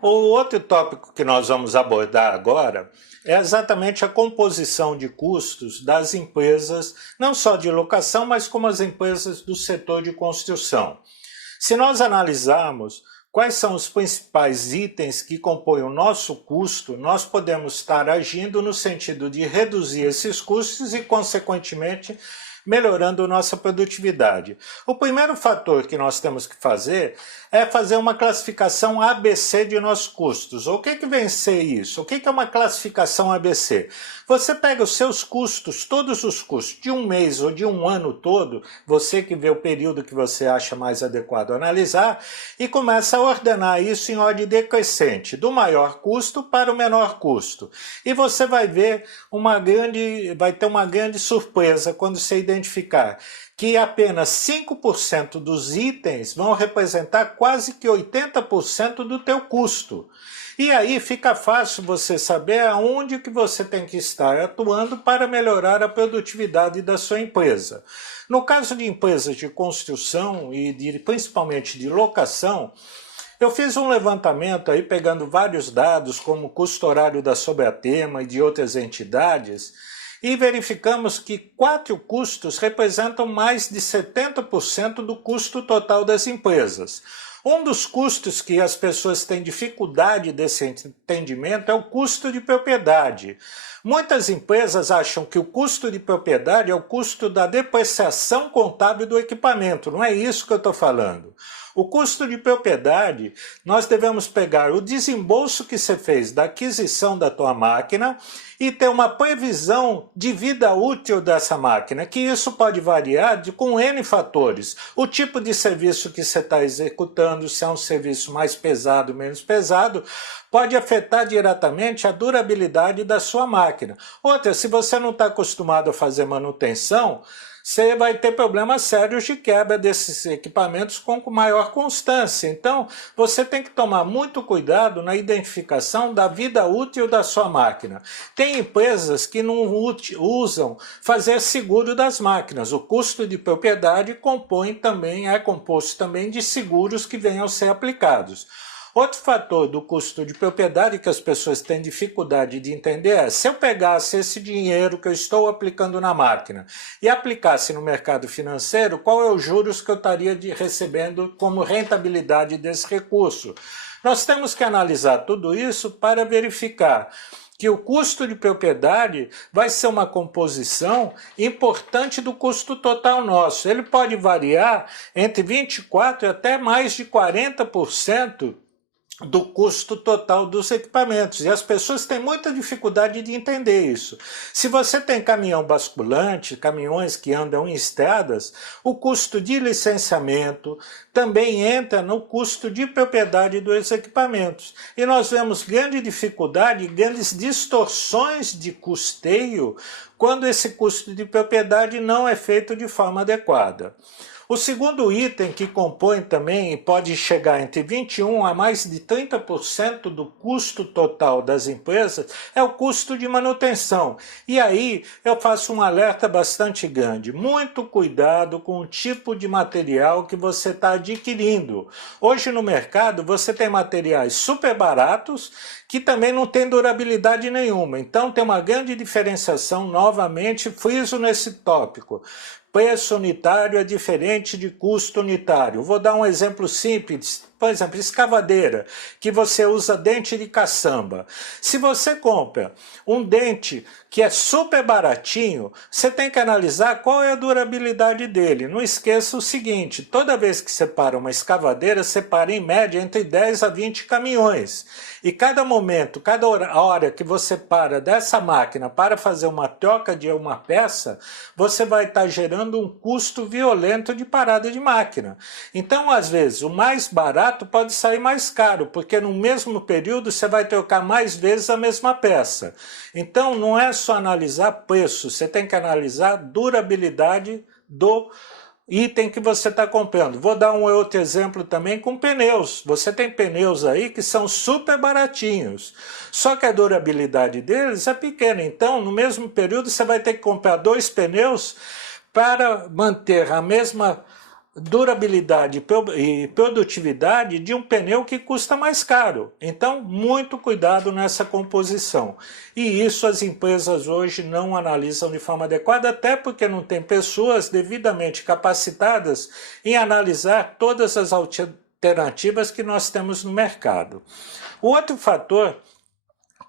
O outro tópico que nós vamos abordar agora é exatamente a composição de custos das empresas, não só de locação, mas como as empresas do setor de construção. Se nós analisarmos quais são os principais itens que compõem o nosso custo, nós podemos estar agindo no sentido de reduzir esses custos e, consequentemente, melhorando nossa produtividade. O primeiro fator que nós temos que fazer é fazer uma classificação ABC de nossos custos. O que vem ser isso? O que é uma classificação ABC? Você pega os seus custos, todos os custos de um mês ou de um ano todo, você que vê o período que você acha mais adequado analisar, e começa a ordenar isso em ordem decrescente, do maior custo para o menor custo. E você vai ver vai ter uma grande surpresa quando você identificar que apenas 5% dos itens vão representar quase que 80% do teu custo. E aí fica fácil você saber aonde que você tem que estar atuando para melhorar a produtividade da sua empresa. No caso de empresas de construção e principalmente de locação, eu fiz um levantamento aí pegando vários dados como o custo horário da Sobratema e de outras entidades, e verificamos que 4 custos representam mais de 70% do custo total das empresas. Um dos custos que as pessoas têm dificuldade desse entendimento é o custo de propriedade. Muitas empresas acham que o custo de propriedade é o custo da depreciação contábil do equipamento. Não é isso que eu estou falando. O custo de propriedade, nós devemos pegar o desembolso que você fez da aquisição da tua máquina e ter uma previsão de vida útil dessa máquina, que isso pode variar com N fatores. O tipo de serviço que você está executando, se é um serviço mais pesado, menos pesado, pode afetar diretamente a durabilidade da sua máquina. Outra, se você não está acostumado a fazer manutenção, você vai ter problemas sérios de quebra desses equipamentos com maior constância. Então, você tem que tomar muito cuidado na identificação da vida útil da sua máquina. Tem empresas que não usam fazer seguro das máquinas. O custo de propriedade é composto também de seguros que venham a ser aplicados. Outro fator do custo de propriedade que as pessoas têm dificuldade de entender é: se eu pegasse esse dinheiro que eu estou aplicando na máquina e aplicasse no mercado financeiro, qual é os juros que eu estaria recebendo como rentabilidade desse recurso? Nós temos que analisar tudo isso para verificar que o custo de propriedade vai ser uma composição importante do custo total nosso. Ele pode variar entre 24% e até mais de 40% do custo total dos equipamentos. E as pessoas têm muita dificuldade de entender isso. Se você tem caminhão basculante, caminhões que andam em estradas, o custo de licenciamento também entra no custo de propriedade dos equipamentos. E nós vemos grande dificuldade, grandes distorções de custeio quando esse custo de propriedade não é feito de forma adequada. O segundo item que compõe também e pode chegar entre 21% a mais de 30% do custo total das empresas é o custo de manutenção. E aí eu faço um alerta bastante grande. Muito cuidado com o tipo de material que você está adquirindo. Hoje no mercado você tem materiais super baratos que também não tem durabilidade nenhuma. Então tem uma grande diferenciação, novamente, friso nesse tópico. Preço unitário é diferente de custo unitário. Vou dar um exemplo simples. Por exemplo, escavadeira, que você usa dente de caçamba. Se você compra um dente que é super baratinho, você tem que analisar qual é a durabilidade dele. Não esqueça o seguinte: toda vez que você para uma escavadeira, você para em média entre 10 a 20 caminhões. E cada momento, cada hora que você para dessa máquina para fazer uma troca de uma peça, você vai estar gerando um custo violento de parada de máquina. Então, às vezes, o mais barato pode sair mais caro, porque no mesmo período você vai trocar mais vezes a mesma peça. Então, não é só analisar preço, você tem que analisar a durabilidade do item que você está comprando. Vou dar um outro exemplo também com pneus. Você tem pneus aí que são super baratinhos, só que a durabilidade deles é pequena. Então, no mesmo período, você vai ter que comprar 2 pneus para manter a mesma durabilidade e produtividade de um pneu que custa mais caro. Então, muito cuidado nessa composição. E isso as empresas hoje não analisam de forma adequada, até porque não tem pessoas devidamente capacitadas em analisar todas as alternativas que nós temos no mercado. O outro fator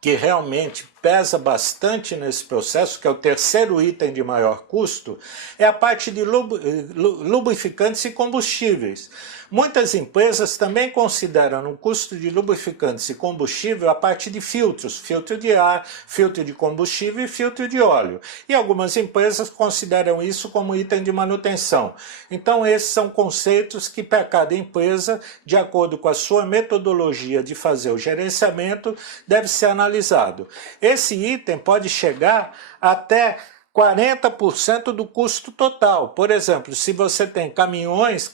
que realmente pesa bastante nesse processo, que é o terceiro item de maior custo, é a parte de lubrificantes e combustíveis. Muitas empresas também consideram no custo de lubrificantes e combustível a parte de filtros, filtro de ar, filtro de combustível e filtro de óleo. E algumas empresas consideram isso como item de manutenção. Então esses são conceitos que para cada empresa, de acordo com a sua metodologia de fazer o gerenciamento, deve ser analisado. Esse item pode chegar até 40% do custo total. Por exemplo, se você tem caminhões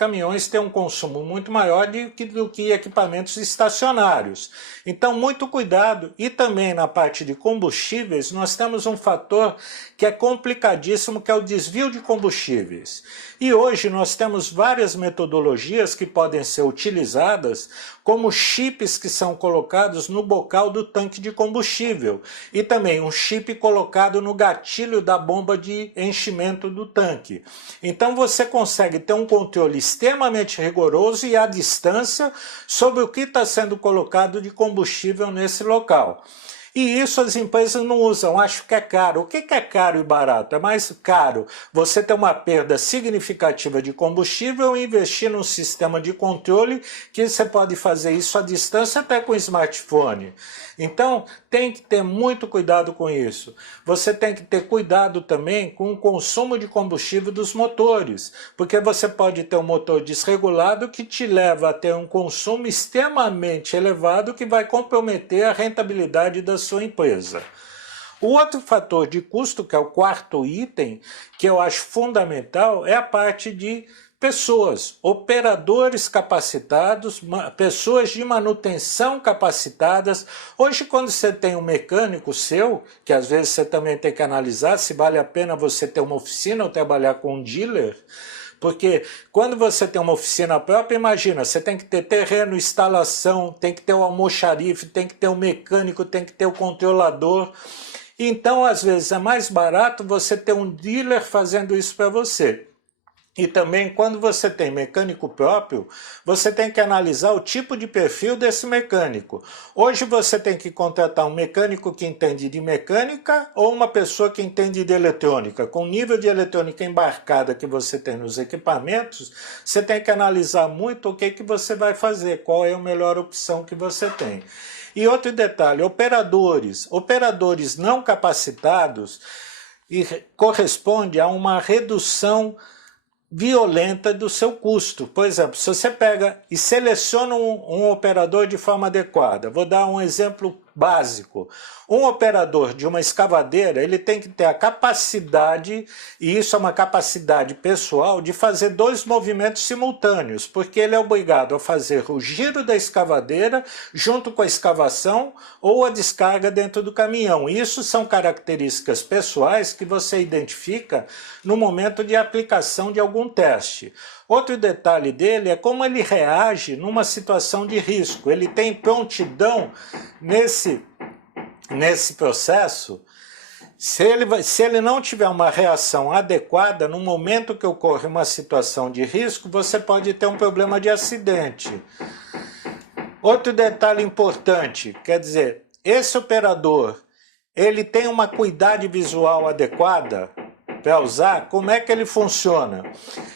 têm um consumo muito maior do que equipamentos estacionários. Então, muito cuidado. E também na parte de combustíveis, nós temos um fator que é complicadíssimo, que é o desvio de combustíveis. E hoje nós temos várias metodologias que podem ser utilizadas, como chips que são colocados no bocal do tanque de combustível e também um chip colocado no gatilho da bomba de enchimento do tanque. Então você consegue ter um controle extremamente rigoroso e à distância sobre o que está sendo colocado de combustível nesse local. E isso as empresas não usam, acham que é caro. O que é caro e barato? É mais caro você ter uma perda significativa de combustível e investir num sistema de controle que você pode fazer isso à distância até com o smartphone. Então tem que ter muito cuidado com isso. Você tem que ter cuidado também com o consumo de combustível dos motores, porque você pode ter um motor desregulado que te leva a ter um consumo extremamente elevado que vai comprometer a rentabilidade da sua empresa. O outro fator de custo, que é o quarto item, que eu acho fundamental, é a parte de pessoas, operadores capacitados, pessoas de manutenção capacitadas. Hoje, quando você tem um mecânico seu, que às vezes você também tem que analisar se vale a pena você ter uma oficina ou trabalhar com um dealer, porque quando você tem uma oficina própria, imagina, você tem que ter terreno, instalação, tem que ter o almoxarife, tem que ter o mecânico, tem que ter o controlador. Então, às vezes, é mais barato você ter um dealer fazendo isso para você. E também, quando você tem mecânico próprio, você tem que analisar o tipo de perfil desse mecânico. Hoje você tem que contratar um mecânico que entende de mecânica ou uma pessoa que entende de eletrônica. Com o nível de eletrônica embarcada que você tem nos equipamentos, você tem que analisar muito o que você vai fazer, qual é a melhor opção que você tem. E outro detalhe, operadores não capacitados corresponde a uma redução violenta do seu custo. Por exemplo, se você pega e seleciona um operador de forma adequada, vou dar um exemplo básico. Um operador de uma escavadeira, ele tem que ter a capacidade, e isso é uma capacidade pessoal, de fazer dois movimentos simultâneos, porque ele é obrigado a fazer o giro da escavadeira junto com a escavação ou a descarga dentro do caminhão. Isso são características pessoais que você identifica no momento de aplicação de algum teste. Outro detalhe dele é como ele reage numa situação de risco. Ele tem prontidão nesse processo. Se ele não tiver uma reação adequada, no momento que ocorre uma situação de risco, você pode ter um problema de acidente. Outro detalhe importante, quer dizer, esse operador, ele tem uma acuidade visual adequada para usar? Como é que ele funciona?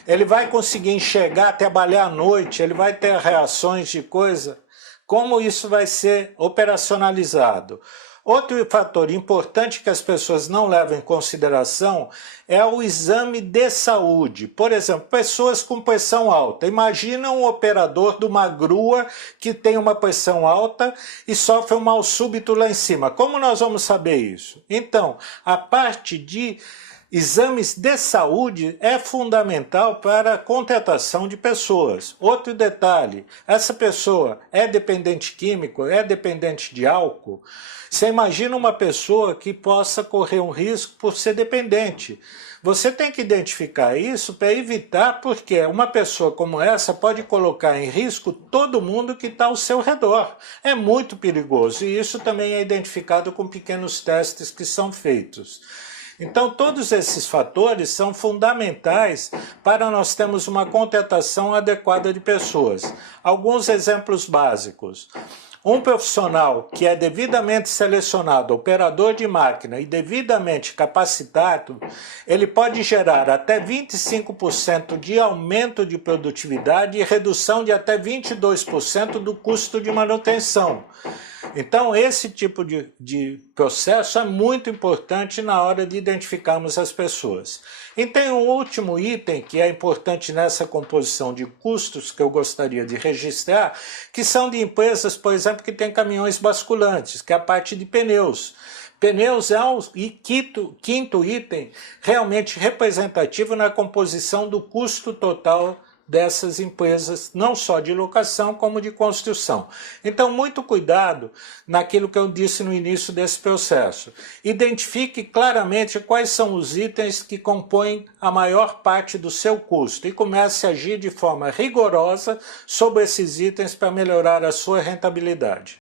Ele vai conseguir enxergar, trabalhar à noite, ele vai ter reações de coisa? Como isso vai ser operacionalizado? Outro fator importante que as pessoas não levam em consideração é o exame de saúde. Por exemplo, pessoas com pressão alta. Imagina um operador de uma grua que tem uma pressão alta e sofre um mal súbito lá em cima. Como nós vamos saber isso? Então, a parte de Exames de saúde é fundamental para a contratação de pessoas. Outro detalhe, essa pessoa é dependente químico, é dependente de álcool? Você imagina uma pessoa que possa correr um risco por ser dependente. Você tem que identificar isso para evitar, porque uma pessoa como essa pode colocar em risco todo mundo que está ao seu redor. É muito perigoso e isso também é identificado com pequenos testes que são feitos. Então, todos esses fatores são fundamentais para nós termos uma contratação adequada de pessoas. Alguns exemplos básicos. Um profissional que é devidamente selecionado, operador de máquina e devidamente capacitado, ele pode gerar até 25% de aumento de produtividade e redução de até 22% do custo de manutenção. Então, esse tipo de processo é muito importante na hora de identificarmos as pessoas. E tem um último item que é importante nessa composição de custos que eu gostaria de registrar, que são de empresas, por exemplo, que têm caminhões basculantes, que é a parte de pneus. Pneus é o quinto item realmente representativo na composição do custo total dessas empresas, não só de locação, como de construção. Então, muito cuidado naquilo que eu disse no início desse processo. Identifique claramente quais são os itens que compõem a maior parte do seu custo e comece a agir de forma rigorosa sobre esses itens para melhorar a sua rentabilidade.